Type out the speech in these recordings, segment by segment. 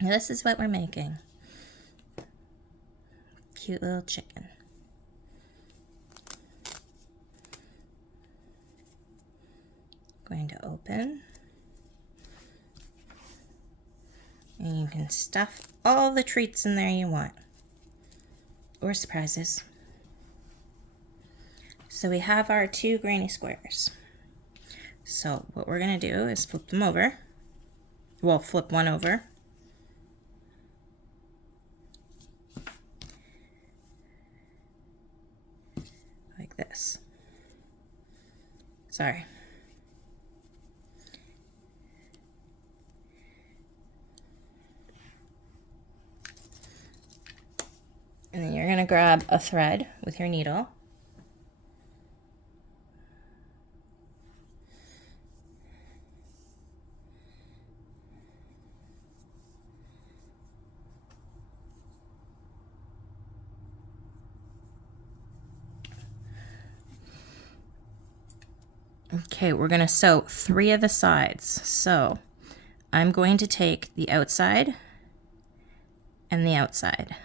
This is what we're making. Cute little chicken. Going to open. And you can stuff all the treats in there you want. Or surprises. So we have our 2 granny squares. So what we're going to do is flip them over. Well, flip one over. Like this. Sorry. And then you're going to grab a thread with your needle. Okay, we're going to sew 3 of the sides. So I'm going to take the outside and the outside.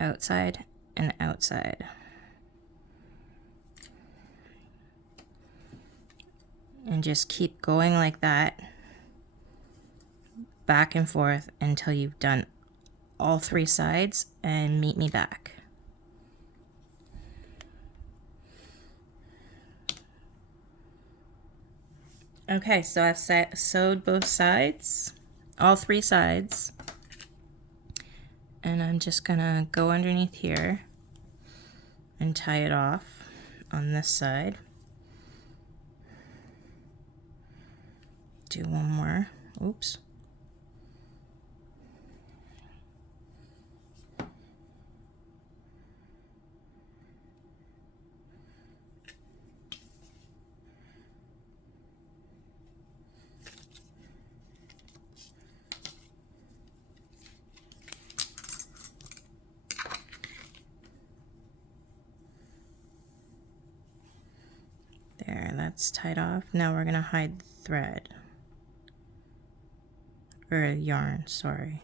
Outside and outside. And just keep going like that, back and forth until you've done all 3 sides, and meet me back. Okay, so I've sewed both sides, all 3 sides, and I'm just gonna go underneath here and tie it off on this side. Do one more. Oops. There, that's tied off. Now we're gonna hide the thread. Or yarn, sorry.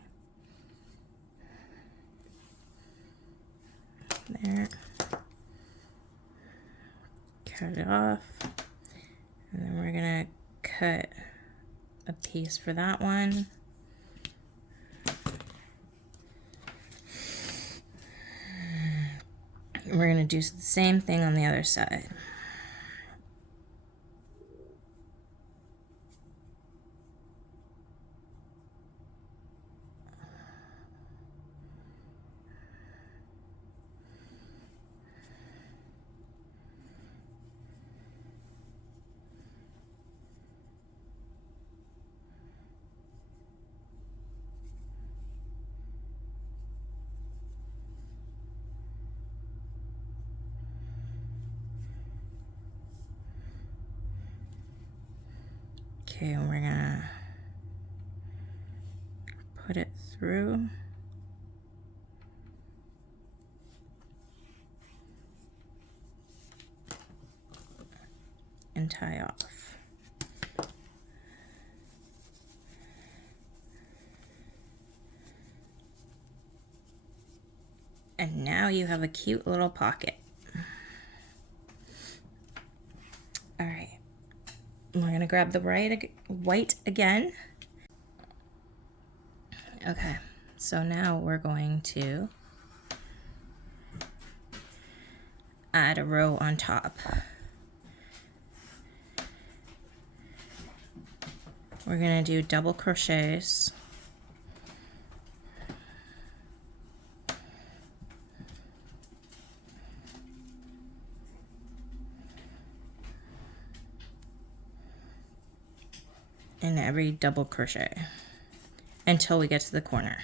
There. Cut it off. And then we're gonna cut a piece for that one. We're gonna do the same thing on the other side. Okay, and we're gonna put it through. And tie off. And now you have a cute little pocket. All right. We're gonna grab the white again. Okay, so now we're going to add a row on top. We're gonna do double crochets. In every double crochet until we get to the corner.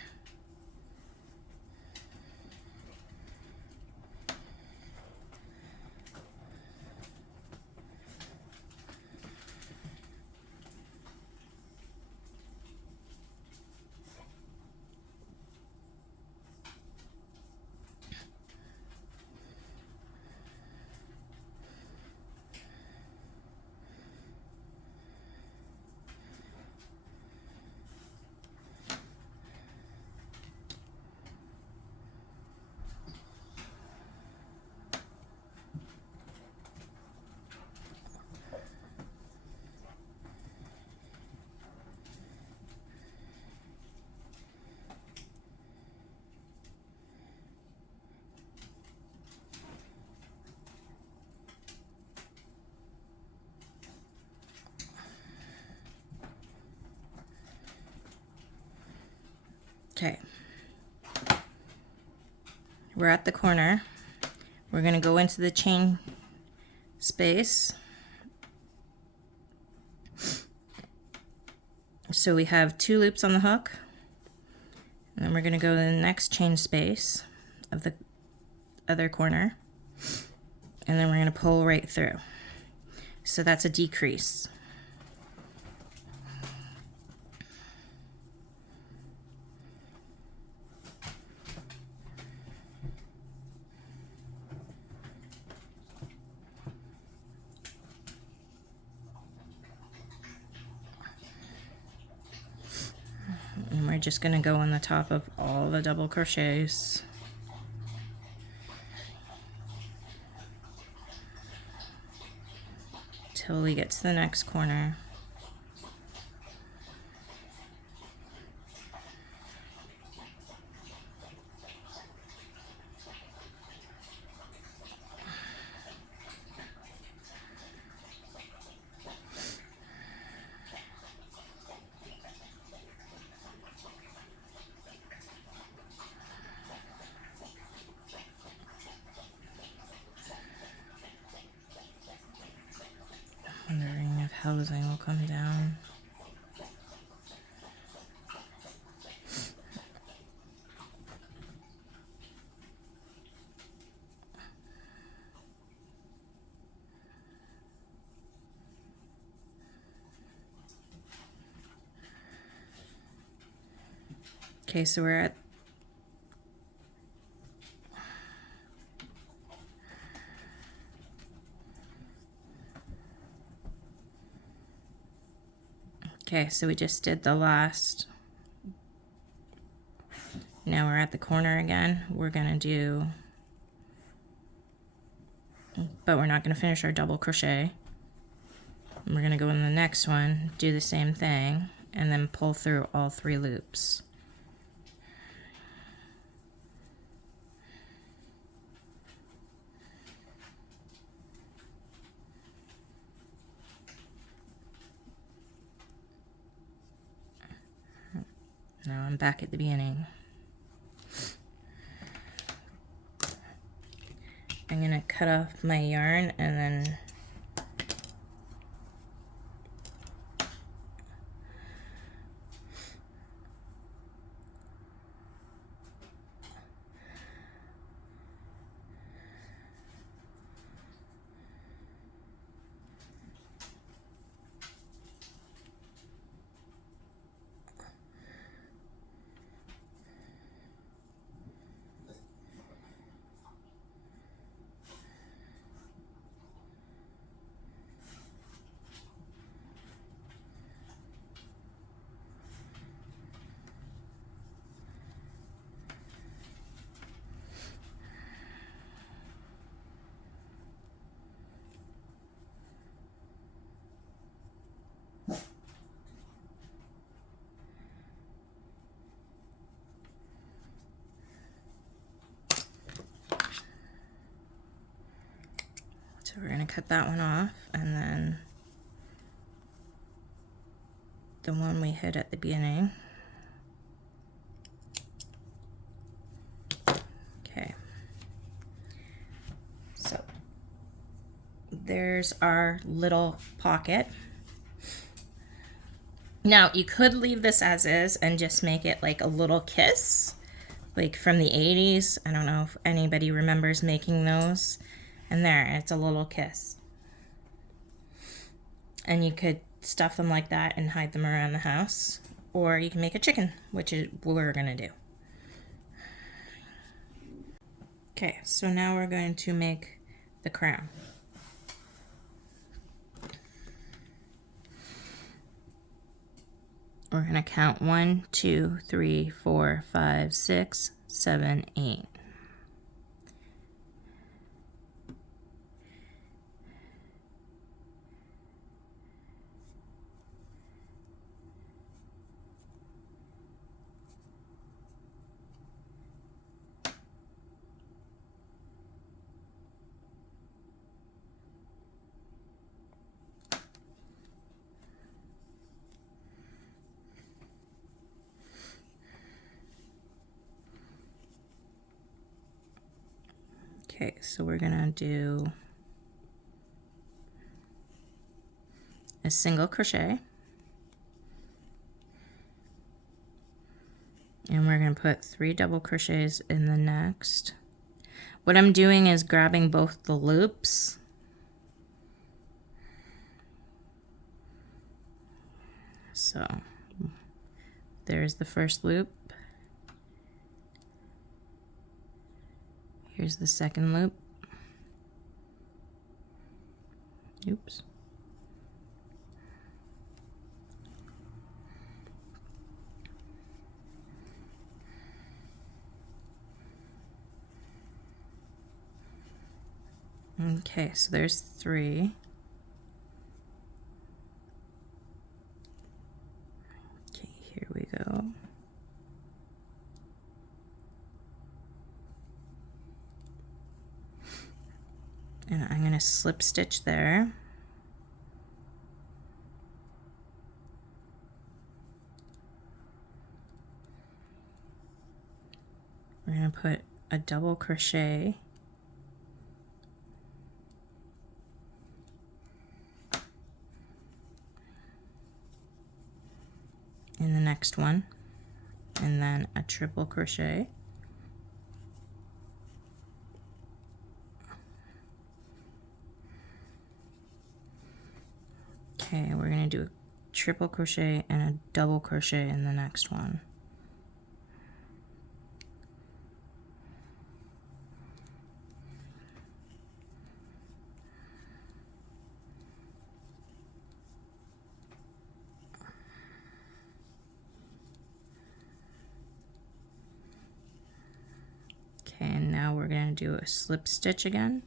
we're at the corner. We're going to go into the chain space. So we have 2 loops on the hook, and then we're going to go to the next chain space of the other corner, and then we're going to pull right through. So that's a decrease. And we're just going to go on the top of all the double crochets. Till we get to the next corner. Wondering if housing will come down. Okay, so we're at okay, so we just did the last. Now we're at the corner again. We're gonna do, but we're not gonna finish our double crochet. And we're gonna go in the next one, do the same thing, and then pull through all 3 loops. Now I'm back at the beginning. I'm gonna cut off my yarn and then so we're going to cut that one off, and then the one we hid at the beginning. Okay. So there's our little pocket. Now you could leave this as is and just make it like a little kiss, like from the 80s. I don't know if anybody remembers making those. And there, it's a little kiss. And you could stuff them like that and hide them around the house. Or you can make a chicken, which is what we're gonna do. Okay, so now we're going to make the crown. We're gonna count 1, 2, 3, 4, 5, 6, 7, 8. Okay, so we're gonna do a single crochet, and we're gonna put 3 double crochets in the next. What I'm doing is grabbing both the loops. So there's the first loop. Here's the second loop. Oops. Okay, so there's 3. Okay, here we go. And I'm going to slip stitch there. We're going to put a double crochet in the next one, and then a triple crochet. Okay, we're going to do a triple crochet and a double crochet in the next one. Okay, and now we're going to do a slip stitch again.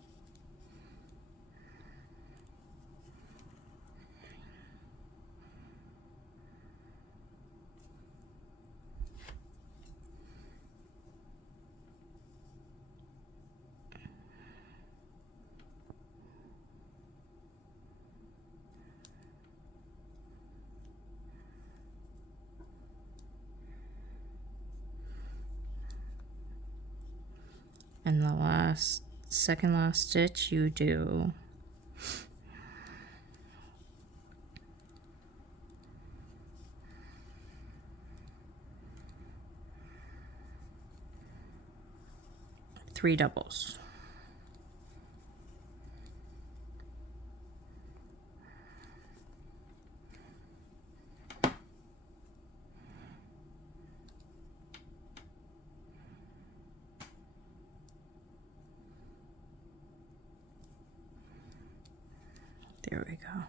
And the second last stitch you do three doubles. There we go.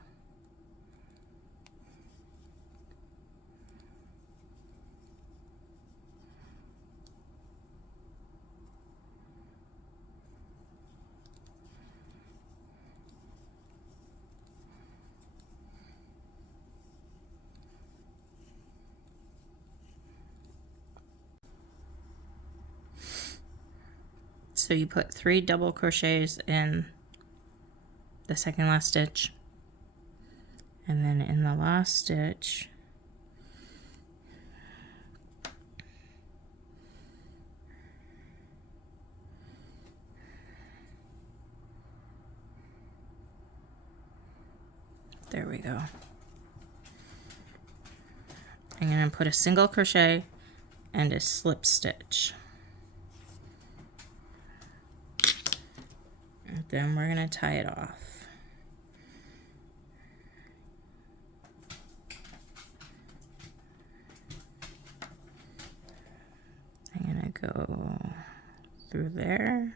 So you put 3 double crochets in the second last stitch, and then in the last stitch there we go. I'm going to put a single crochet and a slip stitch. And then we're going to tie it off. I'm going to go through there.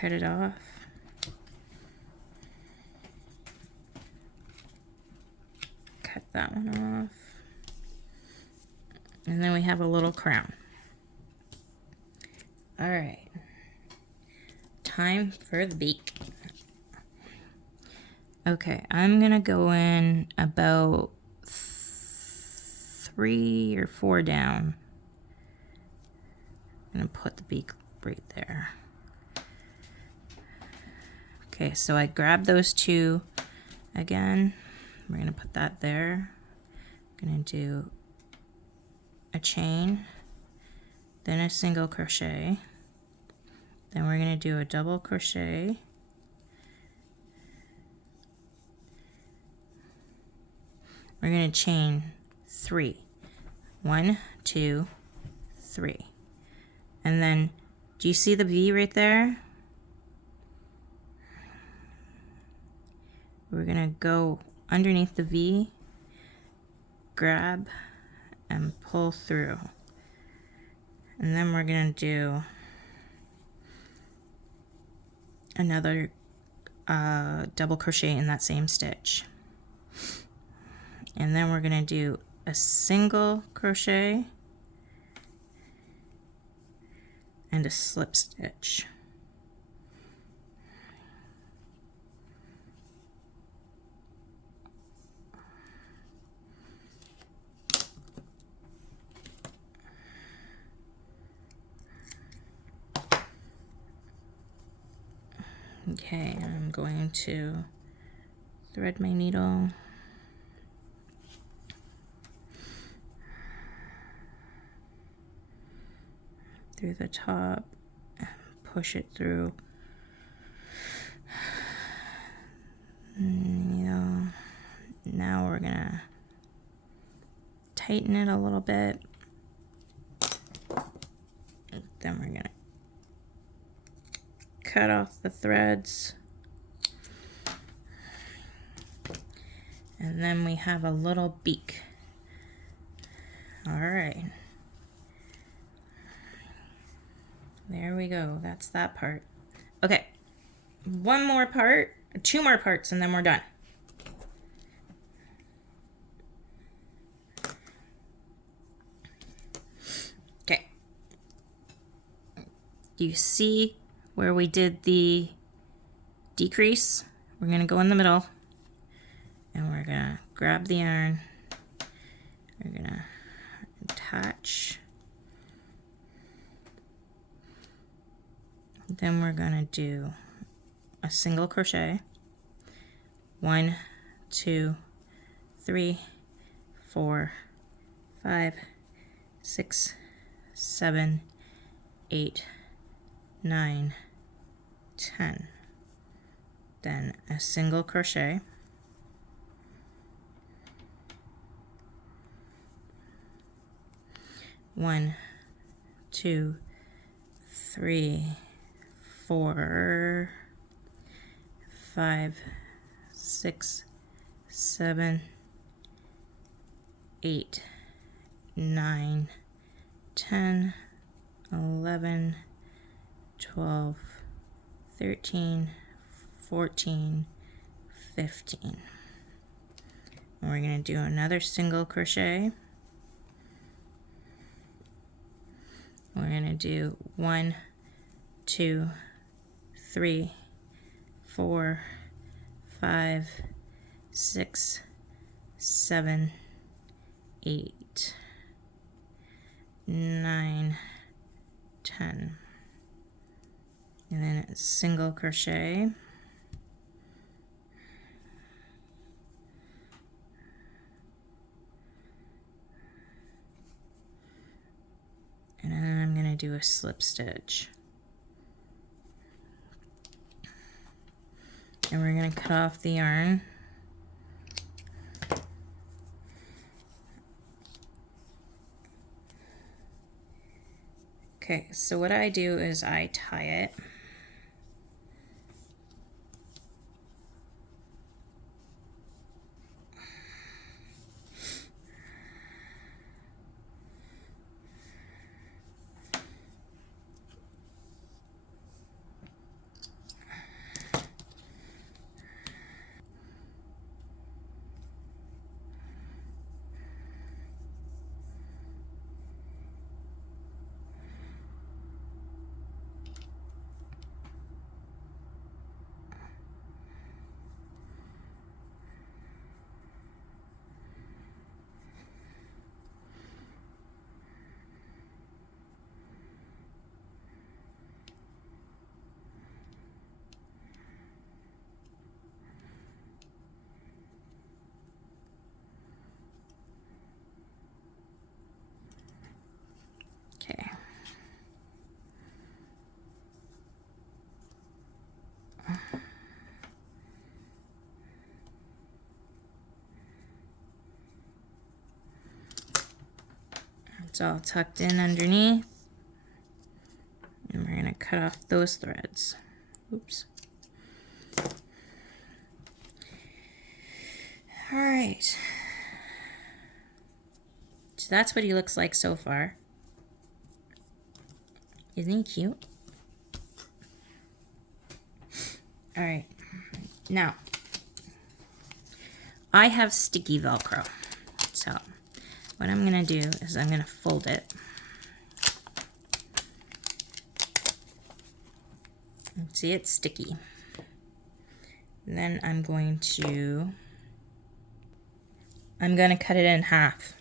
Cut it off. Cut that one off. And then we have a little crown. All right. Time for the beak. Okay, I'm gonna go in about 3 or 4 down. I'm gonna put the beak right there. Okay, so I grabbed those two again. We're gonna put that there. Gonna do a chain, then a single crochet, then we're gonna do a double crochet, we're gonna chain 3. 1, 2, 3. And then, do you see the V right there? We're gonna go underneath the V, grab, and pull through. And then we're gonna do another double crochet in that same stitch. And then we're gonna do a single crochet and a slip stitch. Okay, I'm going to thread my needle. Through the top, push it through. Needle. Now we're gonna tighten it a little bit. Then we're gonna cut off the threads. And then we have a little beak. All right. There we go. That's that part. Okay. One more part, 2 more parts, and then we're done. Okay. You see where we did the decrease? We're going to go in the middle, and we're going to grab the yarn. We're going to attach. Then we're going to do a single crochet. 1, 2, 3, 4, 5, 6, 7, 8, 9, 10. Then a single crochet. 1, 2, 3, 4, 5, 6, 7, 8, 9, 10, 11, 12, 13, 14, 15. And we're going to do another single crochet. We're going to do 1, 2, 3, 4, 5, 6, 7, 8, 9, 10. And then a single crochet. And then I'm going to do a slip stitch. And we're going to cut off the yarn. Okay, so what I do is I tie it. It's all tucked in underneath. And we're going to cut off those threads. Oops. All right. So that's what he looks like so far. Isn't he cute? All right. Now, I have sticky Velcro. So what I'm going to do is I'm going to fold it. See, it's sticky. And then I'm going to cut it in half.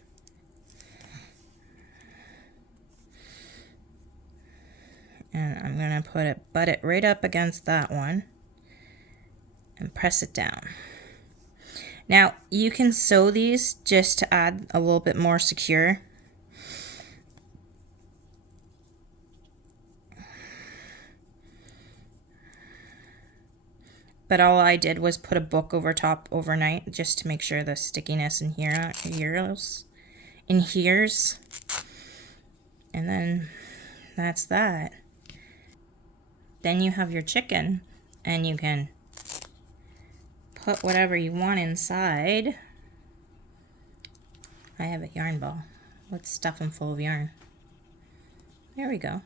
And I'm going to butt it right up against that one and press it down. Now, you can sew these just to add a little bit more secure. But all I did was put a book over top overnight just to make sure the stickiness adheres. And then that's that. Then you have your chicken and you can put whatever you want inside. I have a yarn ball. Let's stuff them full of yarn. There we go.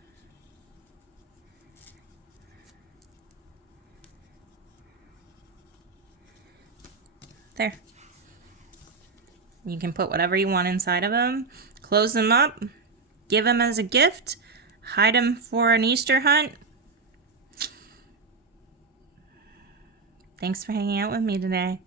There. You can put whatever you want inside of them, close them up, give them as a gift, hide them for an Easter hunt. Thanks for hanging out with me today.